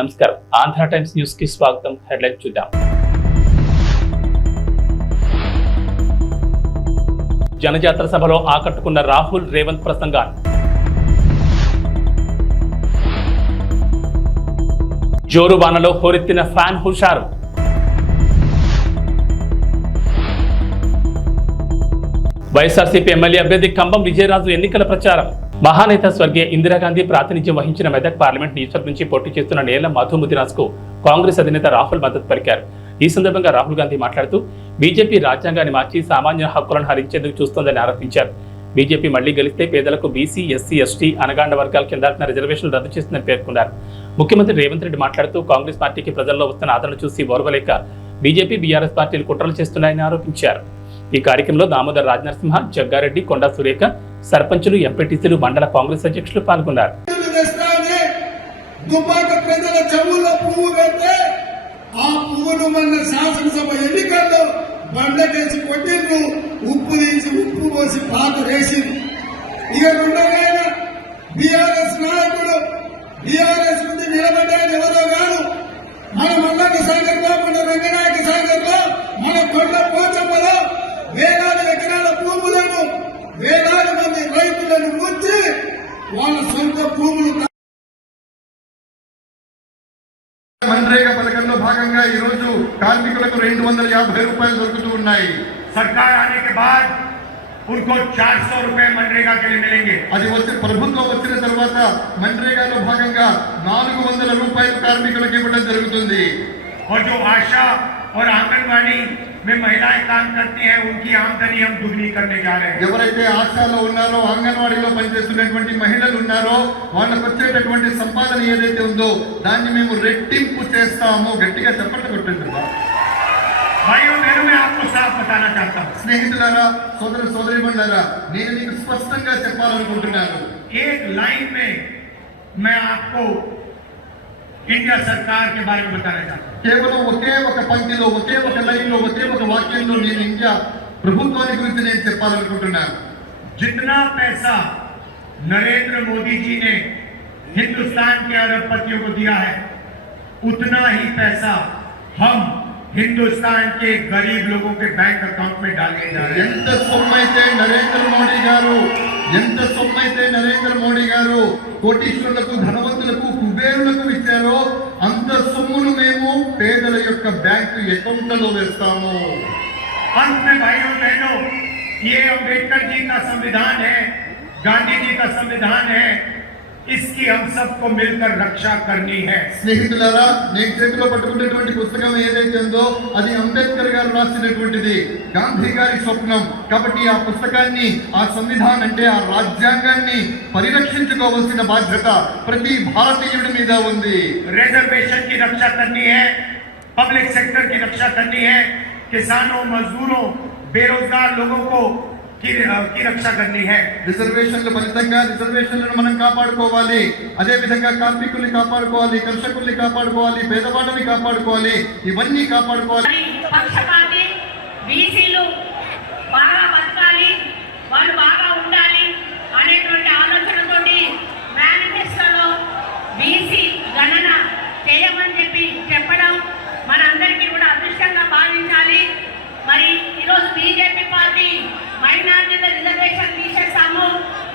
నమస్కారం. Andhra times news కి స్వాగతం. హెడ్లైన్ చూద్దాం. జనజాతర సభలో ఆకట్టుకున్న రాహుల్ రేవంత్ ప్రసంగాలు. జోరు వానలో హోరెత్తిన ఫ్యాన్ హుషారు. వైఎస్ఆర్సీపీ ఎమ్మెల్యే అభ్యర్థి కంబం విజయరాజు ఎన్నికల ప్రచారం. మహానేత స్వర్గీయ ఇందిరాగాంధీ ప్రాతినిధ్యం వహించిన మెదక్ పార్లమెంట్ నియోజకవర్గం నుంచి పోటీ చేస్తున్న నేల మధు ముదిరాజ్ కు కాంగ్రెస్ అధినేత రాహుల్ మద్దతు పలికారు. ఈ సందర్భంగా రాహుల్ గాంధీ మాట్లాడుతూ బీజేపీ రాజ్యాంగాన్ని మార్చి సామాన్య హక్కులను హరించేందుకు చూస్తోందని ఆరోపించారు. బీజేపీ మళ్లీ గెలిస్తే పేదలకు బీసీ, ఎస్సీ, ఎస్టీ, అనగాండ వర్గాల కింద రిజర్వేషన్లు రద్దు చేస్తుందని పేర్కొన్నారు. ముఖ్యమంత్రి రేవంత్ రెడ్డి మాట్లాడుతూ కాంగ్రెస్ పార్టీకి ప్రజల్లో వస్తున్న ఆదరణ చూసి ఓర్వలేక బీజేపీ, బీఆర్ఎస్ పార్టీలు కుట్రలు చేస్తున్నాయని ఆరోపించారు. ఈ కార్యక్రమంలో దామోదర్ రాజనరసింహ, జగ్గారెడ్డి, కొండా సురేఖ, సర్పంచులు, ఎంపీటీసీలు, మండల కాంగ్రెస్ అధ్యక్షులు పాల్గొన్నారు. వేలాది ఎకరాల భూములను, వేలాది మంది రైతులను ముంచి వాళ్ళ సొంత భూములు. मनरेगा పథకంలో భాగంగా ఈ రోజు కార్మికులకు 250 రూపాయలు దొరుకుతూ ఉన్నాయి. सरकार आने के बाद उनको 400 रुपए मनरेगा के लिए मिलेंगे. అది వచ్చి ప్రభుత్వం వచ్చిన తర్వాత मनरेगाలో భాగంగా 400 రూపాయలు కార్మికులకు ఇవ్వడం జరుగుతుంది. और जो आशा और आंगनवाड़ी में महिलाएं काम करती हैं उनकी आमदनी हम दुगनी करने जा रहे हैं. ఎవరైతే ఆశాలో ఉన్నారో, అంగన్వాడీలో పనిచేస్తున్నటువంటి మహిళలు ఉన్నారో వాళ్ళకు వచ్చేటటువంటి సంపాదన ఏదైతే ఉందో దాన్ని మేము రెట్టింపు చేస్తాము. గట్టిగా చప్పట్లు కొట్టండి. भाइयों बहनों, मैं आपको साफ बताना चाहता हूँ. స్నేహితులారా, సోదర సోదరీమణులారా, నేను మీకు స్పష్టంగా చెప్పాలనుకుంటున్నాను. एक लाइन में मैं आपको इंडिया सरकार के बारे में बताना चाहता हूँ. కేవలం ఒకే ఒక పంక్తిలో, ఒకే ఒక లైన్లో, ఒకే ఒక వాక్యంలో నేను ఇండియా ప్రభుత్వాన్ని గురించి నేను చెప్పాలనుకుంటున్నాను. जितना पैसा नरेंद्र मोदी जी ने हिंदुस्तान के अरबपतियों को दिया है उतना ही पैसा हम हिंदुस्तान के गरीब लोगों के बैंक अकाउंट में डालने जा रहे हैं. ఎంత సొమ్మైతే నరేంద్ర మోడీ గారు కోటీశ్వరులకు, ధనవంతులకు, కుబేరులకు ఇచ్చారో అంత సొమ్మును మేము పేదల యొక్క బ్యాంకు అకౌంట్లలో వేస్తాము. अंत में भाइयों बहनों, ये अम्बेडकर जी का संविधान है, गांधी जी का संविधान है, इसकी हम सबको मिलकर रक्षा करनी है. స్నేహితులారా, నేను చేతిలో పట్టుకున్నటువంటి పుస్తకం ఏదైతే ఉందో అది అంబేద్కర్ గారు రాసినటువంటిది, గాంధీ గారి స్వప్నం. కాబట్టి ఆ పుస్తకాన్ని, ఆ సంవిధానం అంటే ఆ రాజ్యాంగాన్ని పరిరక్షించుకోవాల్సిన బాధ్యత ప్రతి భారతీయుడి మీద ఉంది. रिजर्वेशन की रक्षा करनी है, पब्लिक सेक्टर की रक्षा करनी है, किसानों, मजदूरों, बेरोजगार लोगों को की रक्षा करनी है. రిజర్వేషన్ల ఫలితంగా రిజర్వేషన్లను మనం కాపాడుకోవాలి. అదే విధంగా కార్మికుల్ని కాపాడుకోవాలి, కర్షకుల్ని కాపాడుకోవాలి, పేదవాళ్ళని కాపాడుకోవాలి. ఇవన్నీ కాపాడుకోవాలి. పక్షపాతి బీసీలు బాగా బతకాలి, వాళ్ళు బాగా ఉండాలి అనేటువంటి ఆలోచనతోటి మేనిఫెస్టోలో బీసీ గణన చేయమని చెప్పడం మనందరికీ కూడా అదృష్టంగా భావించాలి. మరి ఈరోజు బీజేపీ పార్టీ మైనార్టీల రిజర్వేషన్ తీసేస్తాము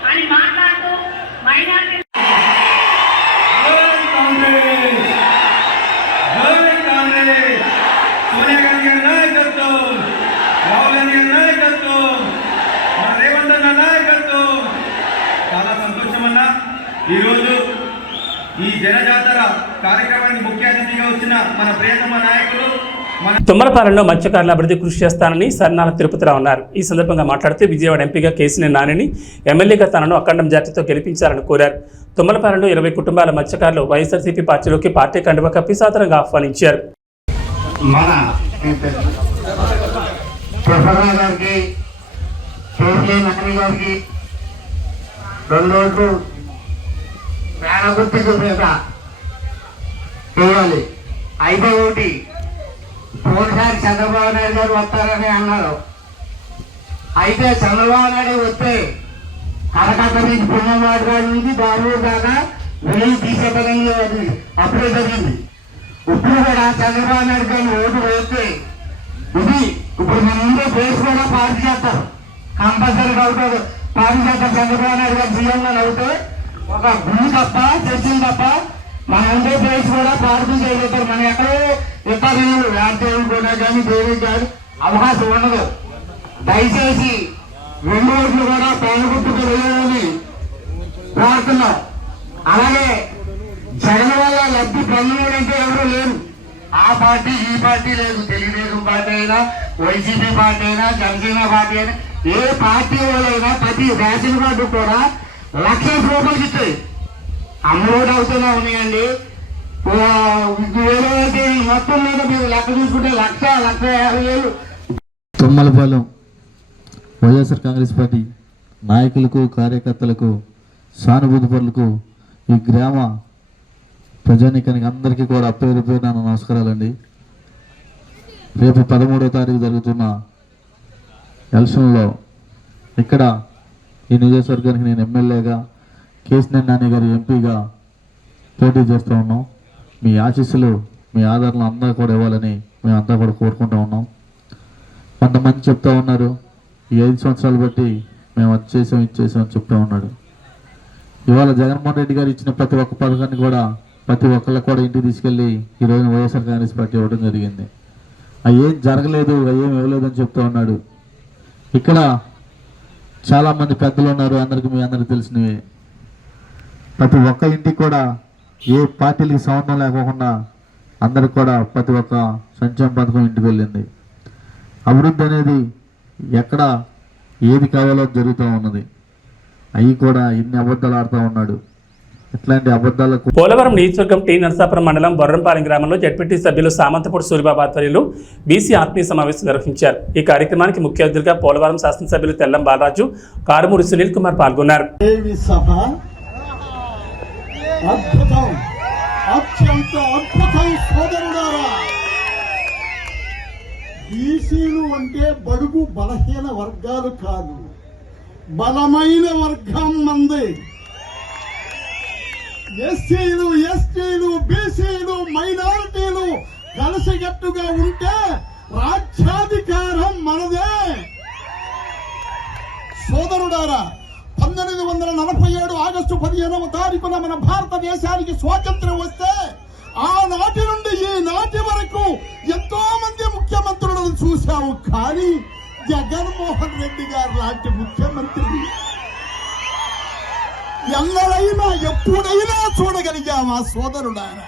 అని మాట్లాడుతూ మైనార్టీ సోనియా గాంధీ గారి నాయకత్వం, రాహుల్ గాంధీ గారి నాయకత్వం, మన రేవంత్ అన్న నాయకత్వం. చాలా సంతోషం అన్న. ఈరోజు ఈ జనజాతర కార్యక్రమానికి ముఖ్య అతిథిగా వచ్చిన మన ప్రియతమ నాయకులు తుమ్మలపాలెంలో మత్స్యకారుల అభివృద్ధి కృషి చేస్తానని సర్నాల తిరుపతిరావు అన్నారు. ఈ సందర్భంగా మాట్లాడుతూ విజయవాడ ఎంపీగా కేసీఆర్ నానిని, ఎమ్మెల్యేగా తనను అఖండం జాతితో గెలిపించాలని కోరారు. తుమ్మలపాలెంలో 20 కుటుంబాల మత్స్యకారులు వైఎస్ఆర్సీపీ పార్టీలోకి పార్టీ కండువా కప్పి సాదరంగా ఆహ్వానించారు. అయితే ఒకటి పోయినసారి చంద్రబాబు నాయుడు గారు వస్తారని అన్నారు. అయితే చంద్రబాబు నాయుడు వస్తే కలకత్తా నుంచి పుణ్యవాడ నుంచి బెంగళూరు దాకా వేలు తీసేతనంగా అది అప్పుడే జరిగింది. ఇప్పుడు కూడా చంద్రబాబు నాయుడు గారిని ఓటు వేస్తే ఇది ఇప్పుడు మన ముందే బేస్ కూడా పార్టీ చేస్తారు, కంపల్సరీగా అవుతారు. పార్టీ చేస్తారు చంద్రబాబు నాయుడు గారు సీఎంగా అవుతే ఒక గుడి తప్ప చర్చలు తప్ప మన ముందే బేస్ కూడా పార్టీ చేయగలుగుతారు. మన ఎక్కడో ఇతరులు రాజ్యాలు కూడా కానీ దేవుడికి కానీ అవకాశం ఉండదు. దయచేసి 2 ఓట్లు కూడా పేదగుట్టుకు వేయాలని ప్రార్థన. అలాగే జగన్ వల్ల లబ్ధి పొందడంటే ఎవరు లేరు. ఆ పార్టీ ఈ పార్టీ లేదు, తెలుగుదేశం పార్టీ అయినా వైసీపీ పార్టీ అయినా జనసేన పార్టీ అయినా ఏ పార్టీ వాళ్ళైనా ప్రతి రేషన్ కార్డు కూడా 1,00,000 రూపాయలకి ఇస్తాయి. అమౌంట్ అవుతూనే ఉన్నాయండి. వేరే మొత్తం మీద మీరు లెక్క చూసుకుంటే 1,50,000 తుమ్మలపాలెం వైఎస్ఆర్ కాంగ్రెస్ పార్టీ నాయకులకు, కార్యకర్తలకు, సానుభూతి పరులకు, ఈ గ్రామ ప్రజానీకానికి అందరికీ కూడా పేరు పేరున నమస్కారాలండి. రేపు 13వ తారీఖు జరుగుతున్న ఎలక్షన్లో ఇక్కడ ఈ నియోజకవర్గానికి నేను ఎమ్మెల్యేగా, కేశినేని నాని గారు ఎంపీగా పోటీ చేస్తూ ఉన్నాం. మీ ఆశీస్సులు, మీ ఆదరణ అందరూ కూడా ఇవ్వాలని మేమంతా కూడా కోరుకుంటూ ఉన్నాం. కొంతమంది చెప్తా ఉన్నారు, ఈ 5 సంవత్సరాలు బట్టి మేము అది చేసాం ఇది చేసాం అని చెప్తా ఉన్నాడు. ఇవాళ జగన్మోహన్ రెడ్డి గారు ఇచ్చిన ప్రతి ఒక్క పథకాన్ని కూడా ప్రతి ఒక్కళ్ళకి కూడా ఇంటికి తీసుకెళ్ళి ఈరోజు వైఎస్ఆర్ కాంగ్రెస్ పార్టీ ఇవ్వడం జరిగింది. అవి ఏం జరగలేదు, అవి ఏం ఇవ్వలేదు అని చెప్తా ఉన్నాడు. ఇక్కడ చాలామంది పెద్దలు ఉన్నారు, అందరికీ మీ అందరికీ తెలిసినవి. ప్రతి ఒక్క ఇంటికి కూడా ఏ పార్టీలకి సంబంధం లేకోకుండా అందరికి కూడా ప్రతి ఒక్క సంక్షేమ పథకం ఇంటికి వెళ్ళింది. అభివృద్ధి అనేది ఎక్కడ ఏది కావాలో జరుగుతూ ఉన్నది. అవి కూడా ఇన్ని అబద్ధాలు ఆడుతూ ఉన్నాడు. ఇట్లాంటి అబద్ధాలకు పోలవరం నియోజకవర్గం టీ నరసాపురం మండలం బొర్రంపాలెం గ్రామంలో జడ్పీటీ సభ్యులు సామంతపూడి సూరిబాబు ఆధ్వర్యంలో బీసీ ఆత్మీయ సమావేశం నిర్వహించారు. ఈ కార్యక్రమానికి ముఖ్య అతిథులుగా పోలవరం శాసనసభ్యులు తెల్లం బాలరాజు, కారుమూరి సునీల్ కుమార్ పాల్గొన్నారు. అద్భుతం, అత్యంత అద్భుతం సోదరులారా. బీసీలు అంటే బడుగు బలహీన వర్గాలు కాదు, బలమైన వర్గం మంది. ఎస్సీలు, ఎస్టీలు, బీసీలు, మైనారిటీలు కలిసికట్టుగా ఉంటే రాజ్యాధికారం మనదే. సోదరుడారా, 1947 ఆగస్టు 15వ తారీఖున మన భారతదేశానికి స్వాతంత్ర్యం వస్తే ఆనాటి నుండి ఈనాటి వరకు ఎంతో మంది ముఖ్యమంత్రులను చూశాము. కానీ జగన్మోహన్ రెడ్డి గారు లాంటి ముఖ్యమంత్రి ఎన్నడైనా ఎప్పుడైనా చూడగలిగామా? సోదరులారా,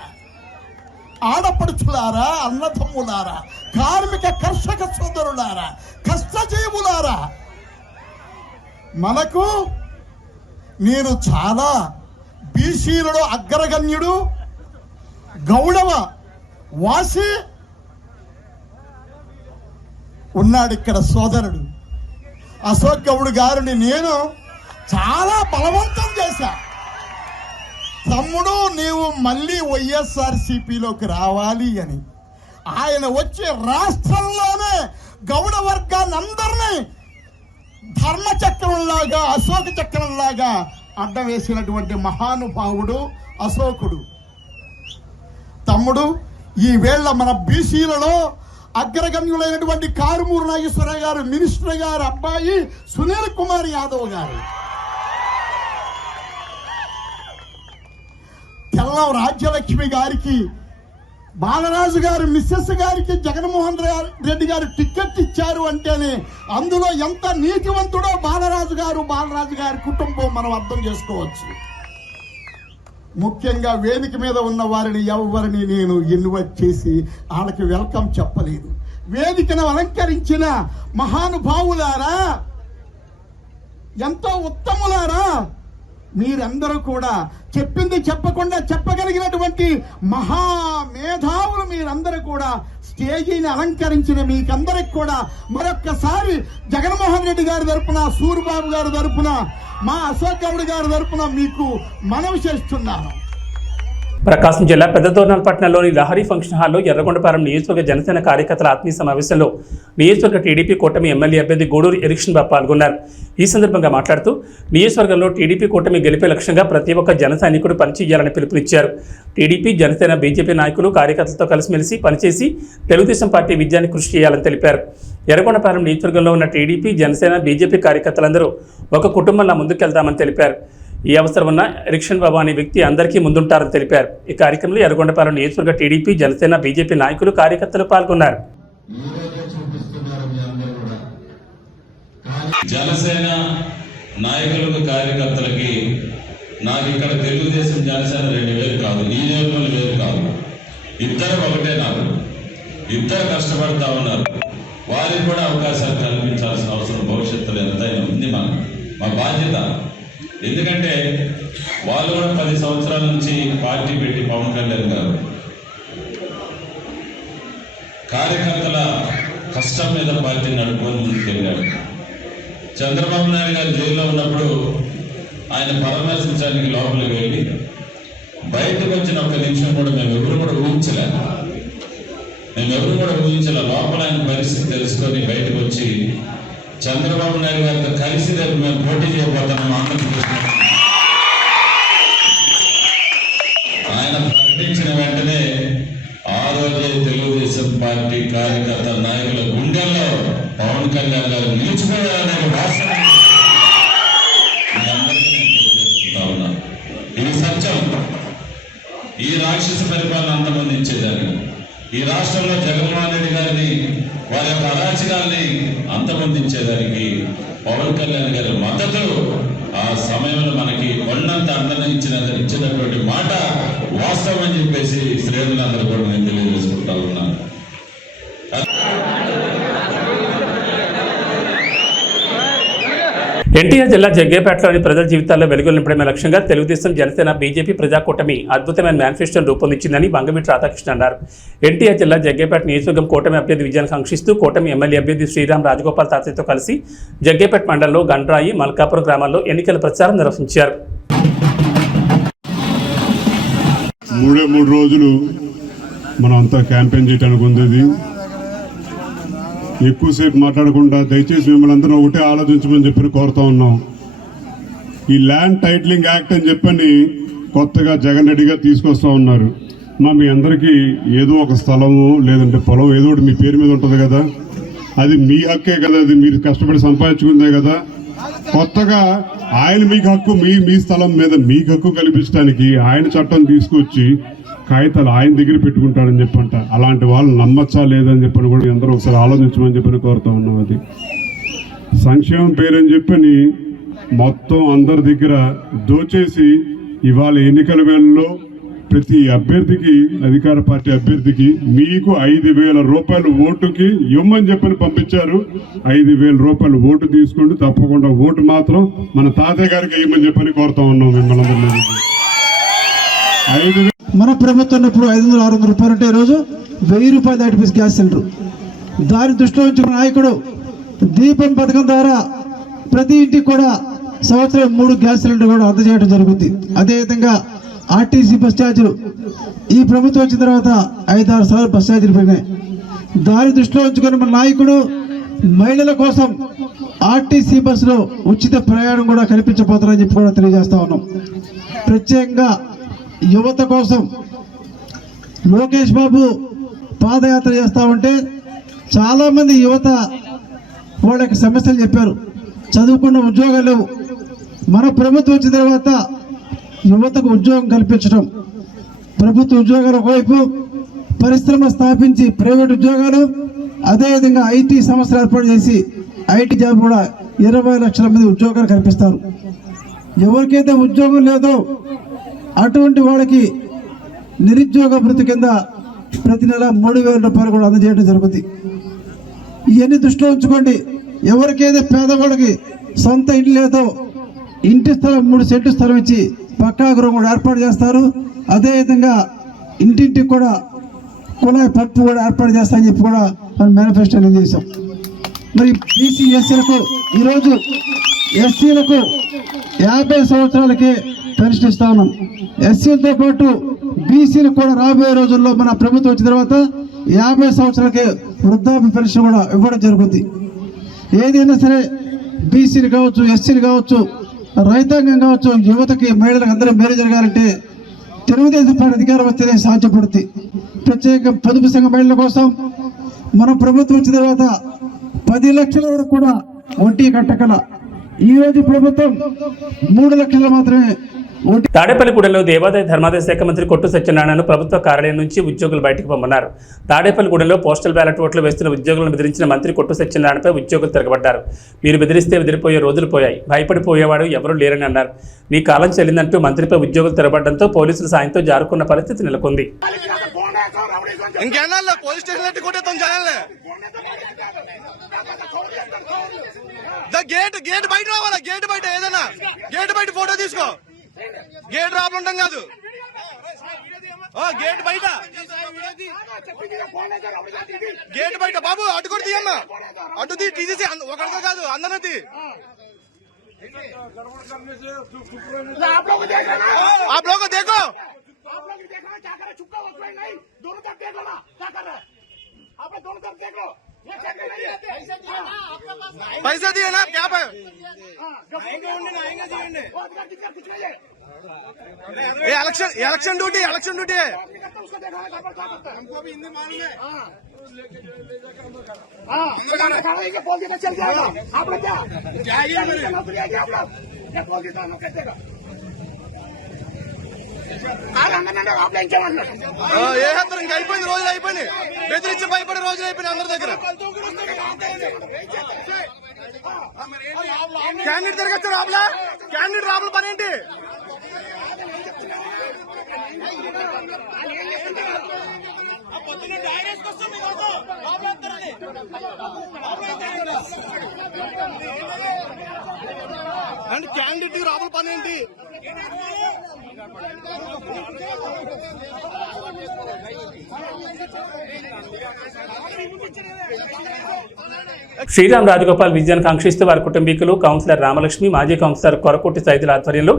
ఆడపడుచులారా, అన్నదమ్ములారా, కార్మిక కర్షక సోదరులారా, కష్టజీవులారా, మనకు నేను చాలా బీసీలలో అగ్రగణ్యుడు, గౌడవ వాసి ఉన్నాడు ఇక్కడ సోదరుడు అశోక్ గౌడ్ గారిని నేను చాలా బలవంతం చేశా. తమ్ముడు, నీవు మళ్ళీ వైఎస్ఆర్సీపీలోకి రావాలి అని. ఆయన వచ్చి రాష్ట్రంలోనే గౌడ వర్గాన్ని అందరినీ ధర్మచక్రంలాగా, అశోక చక్రంలాగా అడ్డం వేసినటువంటి మహానుభావుడు అశోకుడు. తమ్ముడు, ఈ వేళ మన బీసీలలో అగ్రగణ్యులైనటువంటి కారుమూరి నాగేశ్వరరావు గారు, మినిస్టర్ గారు అబ్బాయి సునీల్ కుమార్ యాదవ్ గారు, తెల్లం రాజ్యలక్ష్మి గారికి, బాలరాజు గారు మిస్సెస్ గారికి జగన్మోహన్ రెడ్డి గారు టికెట్ ఇచ్చారు అంటేనే అందులో ఎంత నీతివంతుడో బాలరాజు గారి కుటుంబం మనం అర్థం చేసుకోవచ్చు. ముఖ్యంగా వేదిక మీద ఉన్న వారిని ఎవరిని నేను ఇన్వైట్ చేసి వాళ్ళకి వెల్కమ్ చెప్పలేదు. వేదికను అలంకరించిన మహానుభావులారా, ఎంతో ఉత్తములారా, మీరందరూ కూడా చెప్పింది చెప్పకుండా చెప్పగలిగినటువంటి మహామేధావులు మీరందరూ కూడా స్టేజీని అలంకరించిన మీకందరికి కూడా మరొక్కసారి జగన్మోహన్ రెడ్డి గారి తరపున, సూరిబాబు గారి తరపున, మా అశోక్ గౌడ్ గారి తరపున మీకు మనవి చేస్తున్నాను. ప్రకాశం జిల్లా పెద్దదోర్నాల్ పట్టణంలోని లహరి ఫంక్షన్ హాల్లో ఎర్రగొండపాలెం నియోజకవర్గ జనసేన కార్యకర్తల ఆత్మీయ సమావేశంలో నియోజకవర్గ టీడీపీ కూటమి ఎమ్మెల్యే అభ్యర్థి గూడూరు ఎరిక్షన్ బాబు పాల్గొన్నారు. ఈ సందర్భంగా మాట్లాడుతూ నియోజకవర్గంలో టీడీపీ కూటమి గెలిపే లక్ష్యంగా ప్రతి ఒక్క జన సైనికుడు పనిచేయాలని పిలుపునిచ్చారు. టీడీపీ, జనసేన, బీజేపీ నాయకులు కార్యకర్తలతో కలిసిమెలిసి పనిచేసి తెలుగుదేశం పార్టీ విజయాన్ని కృషి చేయాలని తెలిపారు. ఎర్రగొండపాలెం నియోజకవర్గంలో ఉన్న టీడీపీ, జనసేన, బీజేపీ కార్యకర్తలందరూ ఒక కుటుంబంలా ముందుకెళ్తామని తెలిపారు. ఈ అవసరం ఉన్న ఎరిక్షన్ బాబు అనే వ్యక్తి అందరికీ ముందుంటారని తెలిపారు. ఈ కార్యక్రమంలో ఎర్రగొండపాలెం నియోజకవర్గ టీడీపీ, జనసేన, బీజేపీ నాయకులు కార్యకర్తలు పాల్గొన్నారు. జనసేన నాయకులకు కార్యకర్తలకి నాకు ఇక్కడ తెలుగుదేశం జనసేన 2 వేలు కాదు, ఈ నియోజకవర్గం వేరు కాదు, ఇద్దరు ఒకటే. నాకు ఇద్దరు కష్టపడతా ఉన్నారు. వారికి కూడా అవకాశాలు కల్పించాల్సిన అవసరం భవిష్యత్తులో ఎంతైనా ఉంది. మా బాధ్యత. ఎందుకంటే వాళ్ళు కూడా 10 సంవత్సరాల నుంచి పార్టీ పెట్టి పవన్ కళ్యాణ్ గారు కార్యకర్తల కష్టం మీద పార్టీ నడుపుకొని ముందుకెళ్ళాడు. చంద్రబాబు నాయుడు గారు జైల్లో ఉన్నప్పుడు ఆయన పరామర్శించడానికి లోపలికి వెళ్ళి బయటకు వచ్చిన 1 నిమిషం కూడా మేమెవరు కూడా ఊహించలే. లోపల ఆయన పరిస్థితి తెలుసుకొని బయటకు వచ్చి చంద్రబాబు నాయుడు గారితో కలిసి రేపు మేము పోటీ చేయబోతున్నాము ఆంధ్రప్రదేశ్. ఆయన ప్రకటించిన వెంటనే ఆ రోజే తెలుగుదేశం పార్టీ కార్యకర్త నాయకుల గుండెల్లో పవన్ కళ్యాణ్ గారు నిలిచిపోయారనే వాస్తవం ఇది సత్యం. ఈ రాక్షస పరిపాలన అంతమందించేదాన్ని, ఈ రాష్ట్రంలో జగన్మోహన్ రెడ్డి గారిని వారి యొక్క అరాచకాల్ని అంతమొందించేదానికి పవన్ కళ్యాణ్ గారి మద్దతు ఆ సమయంలో మనకి కొండంత అండన ఇచ్చినటువంటి మాట వాస్తవం అని చెప్పేసి శ్రేణులందరూ కూడా నేను తెలియజేసుకుంటా ఉన్నాను. ఎన్టీఆర్ జిల్లా జగ్గేపేటలోని ప్రజల జీవితాల్లో వెలుగులు నింపడమే లక్ష్యంగా తెలుగుదేశం, జనసేన, బీజేపీ ప్రజాకూటమి అద్భుతమైన మేనిఫెస్టోను రూపొందించిందని బంగవీటి రాధాకృష్ణ అన్నారు. ఎన్టీఆర్ జిల్లా జగ్గేపేట నియోజకవర్గం కూటమి అభ్యర్థి విజయాన్ని కాంక్షిస్తూ కూటమి ఎమ్మెల్యే అభ్యర్థి శ్రీరామ్ రాజగోపాల్ తాతయ్యతో కలిసి జగ్గేపేట మండలంలో గండ్రాయి, మల్కాపురం గ్రామాల్లో ఎన్నికల ప్రచారం నిర్వహించారు. 3 రోజులు మనం అంతా క్యాంపెయిన్ చేయడానికి ఉంది. ఎక్కువసేపు మాట్లాడకుండా దయచేసి మిమ్మల్ని అందరూ ఒకటే ఆలోచించమని చెప్పి కోరుతా ఉన్నాం. ఈ ల్యాండ్ టైటిలింగ్ యాక్ట్ అని చెప్పని కొత్తగా జగన్ రెడ్డి గారు తీసుకొస్తా ఉన్నారు. మీ అందరికీ ఏదో ఒక స్థలము లేదంటే పొలం ఏదో ఒకటి మీ పేరు మీద ఉంటుంది కదా, అది మీ హక్కే కదా, అది మీరు కష్టపడి సంపాదించుకుందే కదా. కొత్తగా ఆయన మీకు హక్కు, మీ స్థలం మీద మీకు హక్కు కల్పించడానికి ఆయన చట్టం తీసుకొచ్చి కాగితాలు ఆయన దగ్గర పెట్టుకుంటాడని చెప్పంట. అలాంటి వాళ్ళు నమ్మచ్చా లేదని చెప్పని కూడా అందరూ ఒకసారి ఆలోచించమని చెప్పని కోరుతా ఉన్నాం. అది సంక్షేమం పేరని చెప్పని మొత్తం అందరి దగ్గర దోచేసి ఇవాళ ఎన్నికల వేళల్లో ప్రతి అభ్యర్థికి, అధికార పార్టీ అభ్యర్థికి మీకు 5,000 రూపాయలు ఓటుకి ఇవ్వమని చెప్పని పంపించారు. 5,000 రూపాయలు ఓటు తీసుకోండి, తప్పకుండా ఓటు మాత్రం మన తాతయ్య గారికి ఇవ్వమని చెప్పని కోరుతా ఉన్నాం మిమ్మల్ని అందరినీ. మన ప్రభుత్వం ఉన్నప్పుడు 500-600 రూపాయలు అంటే ఈరోజు 1000 రూపాయలు దాటిపేసి గ్యాస్ సిలిండర్. దాని దృష్టిలో ఉంచిన నాయకుడు దీపం పథకం ద్వారా ప్రతి ఇంటికి కూడా సంవత్సరం 3 గ్యాస్ సిలిండర్ కూడా అందజేయడం జరుగుతుంది. అదేవిధంగా ఆర్టీసీ బస్ ఛార్జీలు ఈ ప్రభుత్వం వచ్చిన తర్వాత 5-6 సార్లు బస్ ఛార్జీలు పెరిగినాయి. దాని దృష్టిలో ఉంచుకొని మన నాయకుడు మహిళల కోసం ఆర్టీసీ బస్సులో ఉచిత ప్రయాణం కూడా కల్పించబోతున్నారని చెప్పి కూడా తెలియజేస్తా ఉన్నాం. ప్రత్యేకంగా యువత కోసం లోకేష్ బాబు పాదయాత్ర చేస్తా ఉంటే చాలామంది యువత వాళ్ళ యొక్క సమస్యలు చెప్పారు. చదువుకున్న ఉద్యోగాలు లేవు. మన ప్రభుత్వం వచ్చిన తర్వాత యువతకు ఉద్యోగం కల్పించడం, ప్రభుత్వ ఉద్యోగాల వైపు పరిశ్రమ స్థాపించి ప్రైవేట్ ఉద్యోగాలు, అదేవిధంగా ఐటీ సంస్థలు ఏర్పాటు చేసి ఐటీ జాబ్ కూడా 20 లక్షల మంది ఉద్యోగాలు కల్పిస్తారు. ఎవరికైతే ఉద్యోగం లేదో అటువంటి వాళ్ళకి నిరుద్యోగ భృతి కింద ప్రతి నెల 3,000 రూపాయలు కూడా అందజేయడం జరుగుతుంది. ఇవన్నీ దృష్టిలో ఉంచుకోండి. ఎవరికైతే పేదవాళ్ళకి సొంత ఇంటి లేదో ఇంటి స్థలం 3 సెంట్లు స్థలం ఇచ్చి పక్కా గృహం కూడా ఏర్పాటు చేస్తారు. అదేవిధంగా ఇంటింటికి కూడా కుళాయి పట్టు కూడా ఏర్పాటు చేస్తామని చెప్పి కూడా మనం మేనిఫెస్టోలో చేసాం. మరి బీసీ ఎస్సీలకు ఈరోజు ఎస్సీలకు 50 సంవత్సరాలకే పెన్షన్ ఇస్తా ఉన్నాం. ఎస్సీలతో పాటు బీసీలు కూడా రాబోయే రోజుల్లో మన ప్రభుత్వం వచ్చిన తర్వాత 50 సంవత్సరాలకే వృద్ధాప్య పెన్షన్ కూడా ఇవ్వడం జరుగుతుంది. ఏదైనా సరే బీసీలు కావచ్చు, ఎస్సీలు కావచ్చు, రైతాంగం కావచ్చు, యువతకి, మహిళలకు అందరూ మేలు జరగాలంటే తెలుగుదేశం పార్టీ అధికారం వస్తేనే సాధ్యపడుతుంది. ప్రత్యేక పొదుపు సంఘ మహిళల కోసం మన ప్రభుత్వం వచ్చిన తర్వాత 10 లక్షల వరకు కూడా వడ్డీ కట్టగల ఈ రోజు ప్రభుత్వం 3 లక్షలు మాత్రమే. తాడేపల్లిగూడెంలో దేవాదాయ ధర్మాదాయ శాఖ మంత్రి కొట్టు సత్యనారాయణను ప్రభుత్వ కార్యాలయం నుంచి ఉద్యోగులు బయటకు పొమ్మన్నారు. తాడేపల్లిగూడెంలో పోస్టల్ బ్యాలెట్ ఓట్లు వేస్తున్న ఉద్యోగులను బెదిరించిన మంత్రి కొట్టు సత్యనారాయణపై ఉద్యోగులు తిరగబడ్డారు. మీరు బెదిరిస్తే బెదిరిపోయే రోజులు పోయాయి, భయపడిపోయేవాడు ఎవరూ లేరని అన్నారు. నీ కాలం చెల్లిందంటూ మంత్రిపై ఉద్యోగులు తిరగబడడంతో పోలీసుల సాయంతో జారుకున్న పరిస్థితి నెలకొంది. గేట్ బయట రావాలా, గేట్ బయట ఏదైనా గేట్ బయట ఫోటో తీసుకో, గేట్ రాబడం కాదు, గేట్ బయట, గేట్ బయట బాబు అటు కూడా తీయమ్మా, అటు తీసేసి ఒకరితో కాదు అందరిది. आप लोग देखो, पैसा दिए ना क्या पे इलेक्शन ड्यूटी है, हमको भी हिंदी मालूम है। ఏ హత్తరం ఇంకా అయిపోయింది, రోజులు అయిపోయినాయి, బెదిరించి భయపడే రోజులు అయిపోయినాయి అందరి దగ్గర. క్యాండిడేట్ తిరగచ్చు రాబులా, క్యాండిడేట్ రాబుల పని ఏంటి? అండ్ క్యాండిడేట్ రాబుల పని ఏంటి? శ్రీరామ్ రాజగోపాల్ విజయాన్ని కాంక్షిస్తూ వారి కుటుంబీకులు, కౌన్సిలర్ రామలక్ష్మి, మాజీ కౌన్సిలర్ కొరకోటి సైదుల ఆధ్వర్యంలో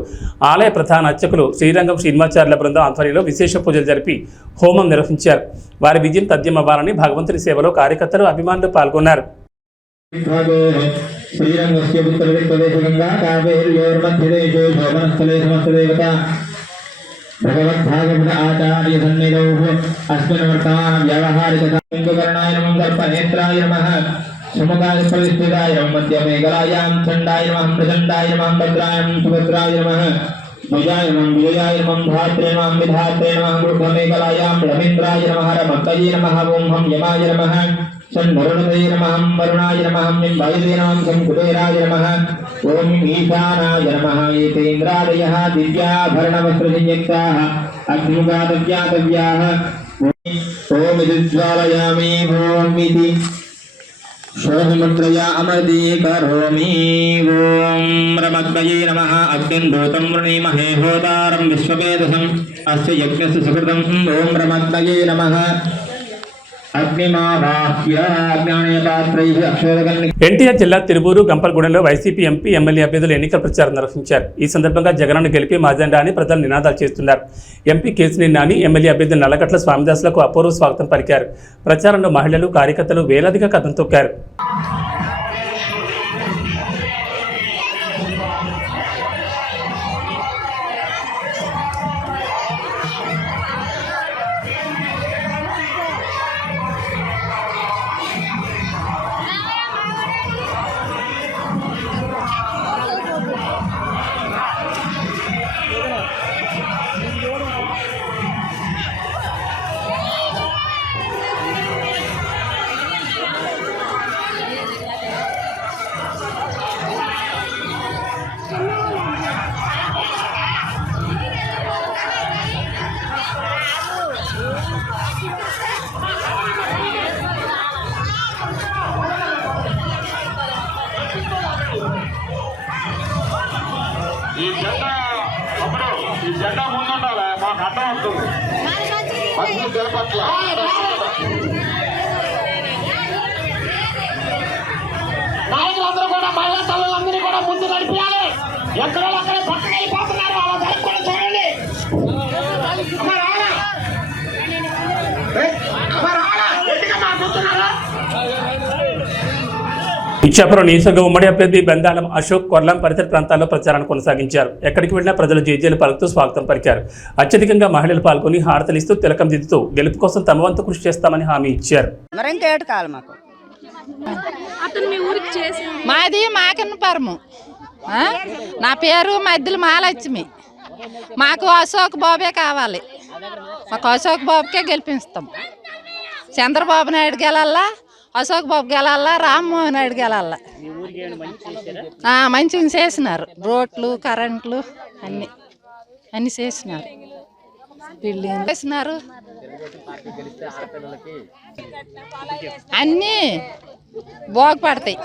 ఆలయ ప్రధాన అర్చకులు శ్రీరంగం శ్రీనివాచార్యుల బృందం ఆధ్వర్యంలో విశేష పూజలు జరిపి హోమం నిర్వహించారు. వారి విజయం తథ్యమవ్వాలని భగవంతుని సేవలో కార్యకర్తలు, అభిమానులు పాల్గొన్నారు. भगवद्भागवत आचार्य सन्निधौ अस्मिन् वर्तमान व्यावहारिकता लिंगकर्णाय नमः, सर्पनेत्राय नमः, सुमुखाय प्रविष्टिताय नमः, मध्यमेकलायां चण्डाय नमः, प्रचण्डाय नमः, भद्राय नमः, सुभद्राय नमः, भुजाय नमः, विजयाय नमः, धात्रे नमः, विधात्रे नमः, मूर्धमेकलायां रवीन्द्राय नमः, रमतये नमः, ओं हम यमाय नमः, षण्वरुणते नमः, वरुणाय नमः, निम्बायते नमः, शङ्कुटेराय नमः, ओं ईशानाय नमः। एतेन्द्रादयः दिव्याभरणवस्त्रसंयुक्ताः अग्निमुखादव्यातव्याः। ओं विद्ज्वालयामि ओं इति शोभमुद्रया अमृते करोमि। ओं रमद्वये नमः। अग्निन्दूतं वृणीमहे होतारं विश्ववेदसम् अस्य यज्ञस्य सुकृतं। ओं रमद्वये नमः। ఎన్టీఆర్ జిల్లా తిరువూరు గంపలగూడెంలో వైసీపీ ఎంపీ, ఎమ్మెల్యే అభ్యర్థులు ఎన్నికల ప్రచారం నిర్వహించారు. ఈ సందర్భంగా జగనన్న గెలిపి మాజెండా అని ప్రజలు నినాదాలు చేస్తున్నారు. ఎంపీ కేసినేని నాని, ఎమ్మెల్యే అభ్యర్థి నల్లగట్ల స్వామిదాసులకు అపూర్వ స్వాగతం పలికారు. ప్రచారంలో మహిళలు, కార్యకర్తలు వేలాదిగా కథం తొక్కారు. ఈ జెండా ముందుండాలి, మాకు అడ్డం వస్తుంది. మంచి తిరుపట్ల నాయకులందరూ కూడా, మహిళా తల్లులందరూ కూడా ముందు నడిపించాలి. ఎక్కడో అక్కడే పక్కన వెళ్ళిపోతున్నారు, వాళ్ళ కూడా చూడండి. ఇచ్చాపురం నియోజకవర్గ ఉమ్మడి అభ్యర్థి బెందాలం అశోక్ కొర్లాం పరిసర ప్రాంతాల్లో ప్రచారాన్ని కొనసాగించారు. ఎక్కడికి వెళ్లినా ప్రజలు జేజేలు పలుకుతూ స్వాగతం పలికారు. అత్యధికంగా మహిళలు పాల్గొని హారతలిస్తూ తిలకం దిద్దుతూ గెలుపు కోసం తమ వంతు కృషి చేస్తామని హామీ ఇచ్చారు. మాది మాకన్నపురము. నా పేరు మధ్యలో మహాలక్ష్మి. మాకు అశోక్ బాబే కావాలి. మాకు అశోక్ బాబుకే గెలిపిస్తాం. చంద్రబాబు నాయుడు గెలల్లా, అశోక్ బాబు గెలల్లా, రామ్మోహన్ నాయుడు గెలల్లా. మంచిగా చేసినారు. రోడ్లు, కరెంట్లు అన్ని చేసినారు. బిల్డింగ్ చేసినారు. అన్నీ బాగుపడతాయి.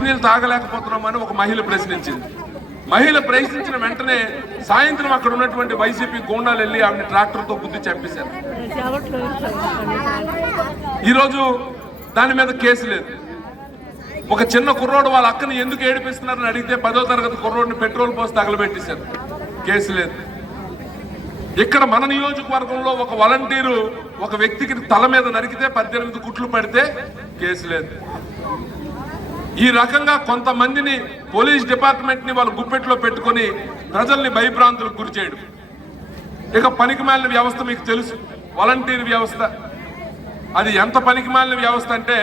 నీళ్ళు తాగలేకపోతున్నామని ఒక మహిళ ప్రశ్నించింది. మహిళ ప్రశ్నించిన వెంటనే సాయంత్రం అక్కడ ఉన్నటువంటి వైసీపీ గూండాలు వెళ్ళి ఆమెను ట్రాక్టర్తో గుద్ది చంపేశారు. ఈరోజు దాని మీద కేసు లేదు. ఒక చిన్న కుర్రోడు వాళ్ళ అక్కని ఎందుకు ఏడిపిస్తున్నారని అడిగితే 10వ తరగతి కుర్రోడిని పెట్రోల్ పోసి తగలబెట్టేశారు. కేసు లేదు. ఇక్కడ మన నియోజకవర్గంలో ఒక వాలంటీరు ఒక వ్యక్తికి తల మీద నరికితే 18 కుట్లు పడితే కేసు లేదు. ఈ రకంగా కొంతమందిని పోలీస్ డిపార్ట్మెంట్ ని వాళ్ళు గుప్పెట్లో పెట్టుకుని ప్రజల్ని భయభ్రాంతులకు గురి చేయడం. ఇక పనికిమాలిన వ్యవస్థ మీకు తెలుసు, వాలంటీర్ వ్యవస్థ. అది ఎంత పనికిమాలిన వ్యవస్థ అంటే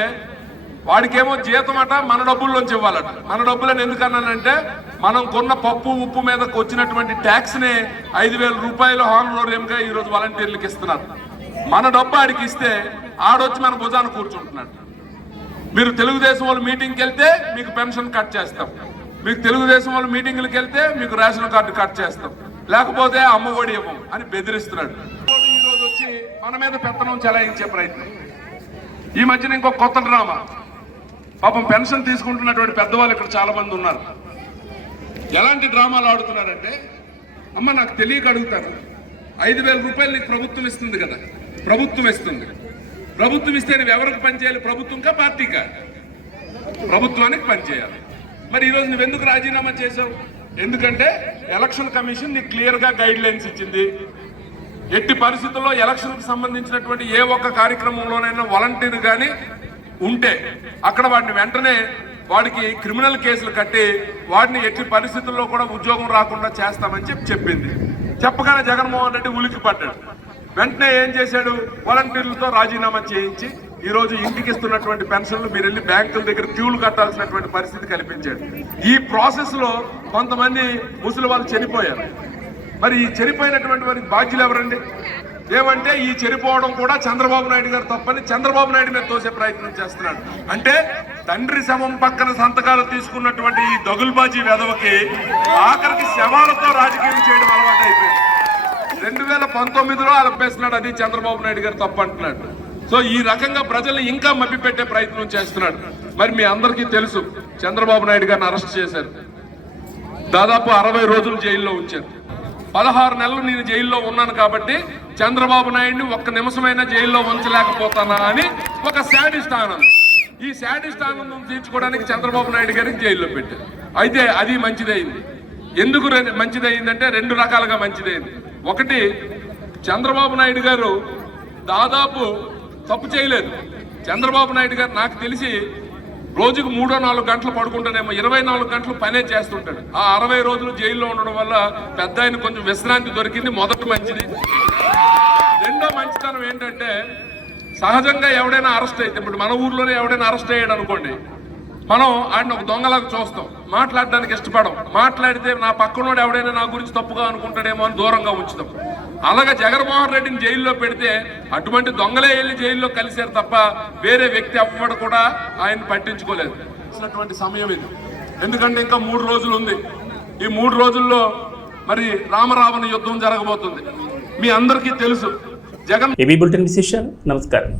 వాడికేమో జీతం అట మన డబ్బుల్లోంచి ఇవ్వాలట. మన డబ్బులని ఎందుకన్నానంటే మనం కొన్న పప్పు ఉప్పు మీదకి వచ్చినటువంటి ట్యాక్స్ నే 5,000 రూపాయలు హానరోరియంగా ఈరోజు వాలంటీర్లకు ఇస్తున్నారు. మన డబ్బు ఆడికి ఇస్తే ఆడొచ్చి మన భుజాన్ని కూర్చుంటున్నాడు. మీరు తెలుగుదేశం వాళ్ళు మీటింగ్కి వెళ్తే మీకు పెన్షన్ కట్ చేస్తాం, మీకు తెలుగుదేశం వాళ్ళు మీటింగ్లకు వెళ్తే మీకు రేషన్ కార్డు కట్ చేస్తాం, లేకపోతే అమ్మఒడి ఇవ్వం అని బెదిరిస్తున్నాడు. ఈరోజు వచ్చి మన మీద పెత్తనం చెలాయించే ప్రయత్నం. ఈ మధ్యన ఇంకో కొత్త డ్రామా. పాపం పెన్షన్ తీసుకుంటున్నటువంటి పెద్దవాళ్ళు ఇక్కడ చాలా మంది ఉన్నారు. ఎలాంటి డ్రామాలు ఆడుతున్నారంటే, అమ్మ నాకు తెలియక అడుగుతాను, 5,000 రూపాయలు నీకు ప్రభుత్వం ఇస్తుంది కదా, ప్రభుత్వం ఇస్తుంది. ప్రభుత్వం ఇస్తే నువ్వు ఎవరికి పనిచేయాలి? ప్రభుత్వంకా పార్టీకా? ప్రభుత్వానికి పనిచేయాలి. మరి ఈరోజు నువ్వెందుకు రాజీనామా చేశావు? ఎందుకంటే ఎలక్షన్ కమిషన్ నీకు క్లియర్గా గైడ్ లైన్స్ ఇచ్చింది. ఎట్టి పరిస్థితుల్లో ఎలక్షన్కి సంబంధించినటువంటి ఏ ఒక్క కార్యక్రమంలోనైనా వాలంటీర్ కానీ ఉంటే అక్కడ వాడిని వెంటనే వాడికి క్రిమినల్ కేసులు కట్టి వాడిని ఎట్టి పరిస్థితుల్లో కూడా ఉద్యోగం రాకుండా చేస్తామని చెప్పింది. చెప్పగానే జగన్మోహన్ రెడ్డి ఉలికి పడ్డాడు. వెంటనే ఏం చేశాడు? వాలంటీర్లతో రాజీనామా చేయించి ఈరోజు ఇంటికి ఇస్తున్నటువంటి పెన్షన్లు మీరు వెళ్ళి బ్యాంకుల దగ్గర క్యూలు కట్టాల్సినటువంటి పరిస్థితి కల్పించాడు. ఈ ప్రాసెస్ లో కొంతమంది ముసలి వాళ్ళు చనిపోయారు. మరి ఈ చనిపోయినటువంటి వారికి బాధ్యులు ఎవరండి? ఏమంటే ఈ చనిపోవడం కూడా చంద్రబాబు నాయుడు గారు తప్పని చంద్రబాబు నాయుడు మీద తోసే ప్రయత్నం చేస్తున్నాడు. అంటే తండ్రి శవం పక్కన సంతకాలు తీసుకున్నటువంటి ఈ దగుల్బాజీ వెధవకి ఆఖరికి శవాలతో రాజకీయం చేయడం అలవాటు అయిపోయింది. 2019లో అలపేస్తున్నాడు, అది చంద్రబాబు నాయుడు గారు తప్పు అంటున్నాడు. సో ఈ రకంగా ప్రజల్ని ఇంకా మభ్యపెట్టే ప్రయత్నం చేస్తున్నాడు. మరి మీ అందరికీ తెలుసు, చంద్రబాబు నాయుడు గారిని అరెస్ట్ చేశారు. దాదాపు 60 రోజులు జైల్లో ఉంచారు. 16 నెలలు నేను జైల్లో ఉన్నాను కాబట్టి చంద్రబాబు నాయుడిని ఒక్క నిమిషమైనా జైల్లో ఉంచలేకపోతానా అని ఒక శాడిస్ట్ ఆనందం. ఈ శాడిస్ట్ ఆనందం తీర్చుకోవడానికి చంద్రబాబు నాయుడు గారికి జైల్లో పెట్టారు. అయితే అది మంచిదైంది. ఎందుకు మంచిదైందంటే 2 రకాలుగా మంచిదైంది. ఒకటి, చంద్రబాబు నాయుడు గారు దాదాపు తప్పు చేయలేదు. చంద్రబాబు నాయుడు గారు నాకు తెలిసి రోజుకు 3-4 గంటలు పడుకుంటానేమో, 24 గంటలు పనే చేస్తుంటాడు. ఆ 60 రోజులు జైల్లో ఉండడం వల్ల పెద్ద ఆయన కొంచెం విశ్రాంతి దొరికింది. మొదటి మంచిది. రెండో మంచితనం ఏంటంటే, సహజంగా ఎవడైనా అరెస్ట్ అయితే, ఇప్పుడు మన ఊర్లోనే ఎవడైనా అరెస్ట్ అయ్యాడు అనుకోండి, మనం ఆయన ఒక దొంగలాగా చూస్తాం, మాట్లాడడానికి ఇష్టపడం. మాట్లాడితే నా పక్కనోడు ఎవడైనా నా గురించి తప్పుగా అనుకుంటాడేమో అని దూరంగా ఉంచుతాం. అలాగే జగన్మోహన్ రెడ్డిని జైల్లో పెడితే అటువంటి దొంగలే వెళ్ళి జైల్లో కలిశారు తప్ప వేరే వ్యక్తి అవ్వడు కూడా ఆయన పట్టించుకోలేదు. సమయం ఇది. ఎందుకంటే ఇంకా 3 రోజులు ఉంది. ఈ 3 రోజుల్లో మరి రామరావణ యుద్ధం జరగబోతుంది. మీ అందరికీ తెలుసు. జగన్ ఏబీ బులెటిన్ విశేషాలు. నమస్కారం.